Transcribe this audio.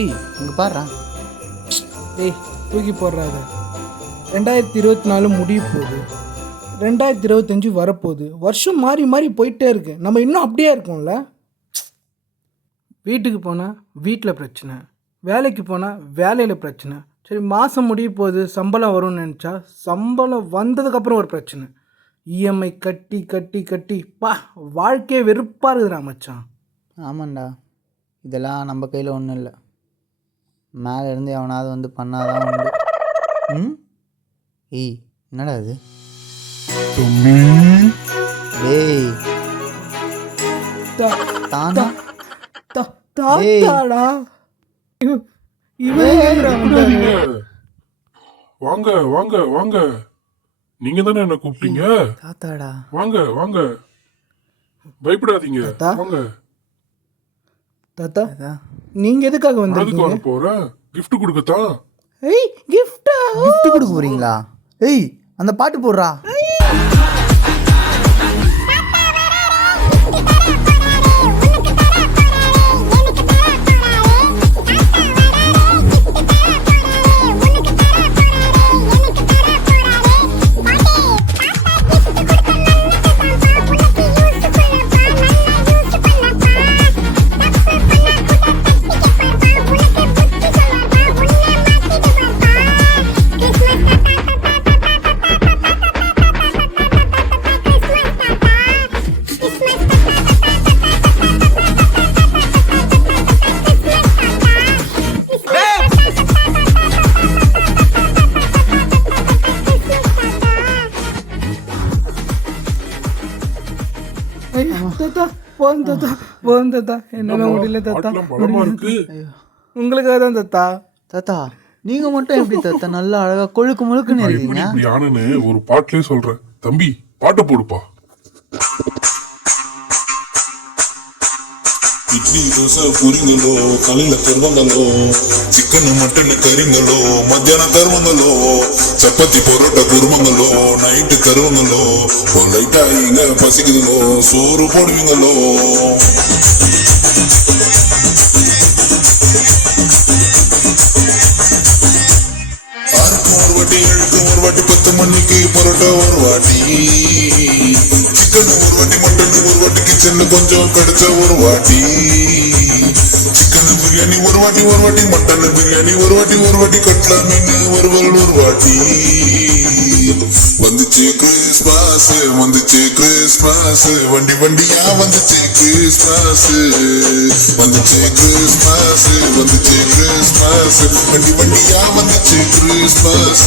ஏய் இங்கே பாடுறா. ஏய் தூக்கி போடுறாத. 2024 முடிய போகுது, 2025 வரப்போகுது. வருஷம் மாறி மாறி போயிட்டே இருக்கு. நம்ம இன்னும் அப்படியே இருக்கோம்ல. வீட்டுக்கு போனால் வீட்டில் பிரச்சனை, வேலைக்கு போனால் வேலையில் பிரச்சனை. சரி மாதம் முடிய போகுது, சம்பளம் வரும்னு நினச்சா சம்பளம் வந்ததுக்கப்புறம் ஒரு பிரச்சனை. இஎம்ஐ கட்டி கட்டி கட்டி வாழ்க்கையே வெறுப்பாக இருக்குதுடா மச்சான். ஆமாண்டா, இதெல்லாம் நம்ம கையில் ஒன்றும் இல்லை. மேலே இருந்து எவனாவது வந்து பண்ணாதான் உண்டு. ஏய் என்னடா இது? டேய் தானா தாத்தாடா. வாங்க வாங்க வாங்க, நீங்க தானே என்ன கூப்பிட்டீங்க? தாத்தாடா. வாங்க வாங்க, பயப்படாதீங்க. வாங்க தாத்தா, நீங்க எதுக்காக அதுக்கு வந்திருக்கீங்க? வர போறேன், gift கொடுக்கத்தான். ஏய் கிஃப்டா? gift கொடுக்க போறீங்களா? ஏய் அந்த பாட்டு போடுறா. தாத்தா போதும் தாத்தா, போதும் தாத்தா, என்னால முடியல தாத்தா. பாட்டுலாம் பலமா இருக்கு. உங்களுக்காக தான் தாத்தா. தாத்தா நீங்க மட்டும் எப்படி தாத்தா நல்லா அழகா கொழுக்கு முழுக்குன்னு நான் இருக்கீங்க? எப்படி இப்படி ஆனன்னு ஒரு பாட்டுலயே சொல்றேன். தம்பி பாட்டு போடுப்பா. இட்லி தோசை புரிங்களோ, காலையில தருவாங்களோ, சிக்கன் மட்டன் கறிங்களோ, மத்தியானம் தருவாங்களோ, சப்பாத்தி பரோட்டா குருமங்களோ, நைட்டு தருவாங்களோ, லைட்டா இங்க பசிக்குதுங்களோ, சோறு போடுவீங்களோ. ஆறுக்கும் ஒரு வாட்டி, ஏழுக்கும் ஒரு வாட்டி, 10 மணிக்கு பரோட்டா ஒரு வாட்டி, சிக்கன் ஒரு வாட்டி, மட்டன் ஒரு வாட்டி, கிச்சன்ல கொஞ்சம் கிடைச்ச ஒரு வாட்டி, சிக்கன் பிரியாணி ஒரு வாட்டி ஒரு வாட்டி, மட்டன் பிரியாணி ஒரு வாட்டி ஒரு வாட்டி, கட்லா மீன் வறுவல் ஒரு வாட்டி. வந்துச்சு கிறிஸ்மஸ், வந்துச்சு கிறிஸ்மஸ், வண்டி வண்டியா வந்துச்சு கிறிஸ்மஸ், வந்துச்சு கிறிஸ்மஸ், வந்துச்சு கிறிஸ்மஸ், வண்டி வண்டியா வந்துச்சு கிறிஸ்மஸ்.